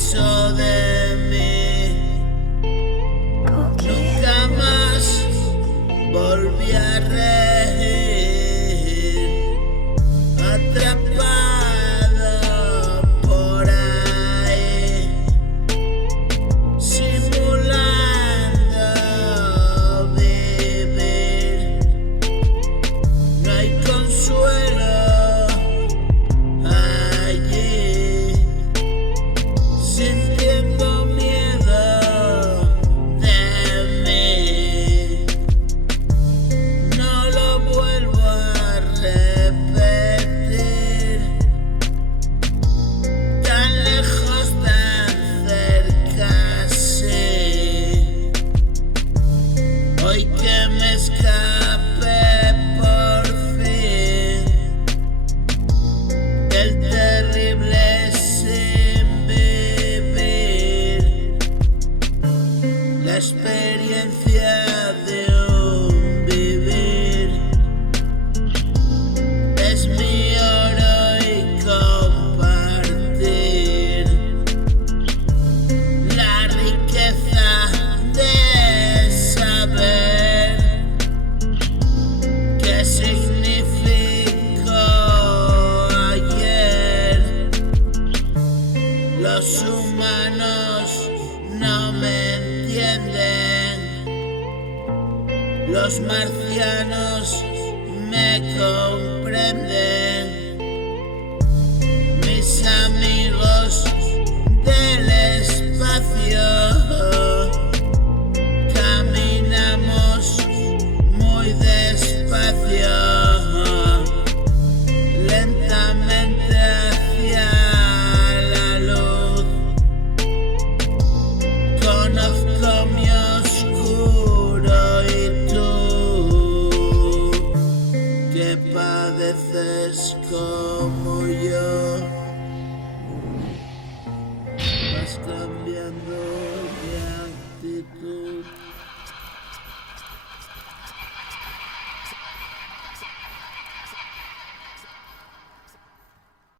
eso de mí. Nunca más volví a reír, atrapado por ahí, simulando vivir. No hay consuelo allí, sintiendo miedo de mí. No lo vuelvo a repetir, tan lejos, tan cerca, sí. Hoy que me escape por fin del terrible sin vivir, la experiencia de un vivir es mi oro y compartir la riqueza de saber qué significó ayer. Los humanos no me entienden, los marcianos me comprenden, mis amigos del espacio. Caminamos muy despacio, lentamente hacia la luz. Conozco mi oscuro y tú, que padeces como yo.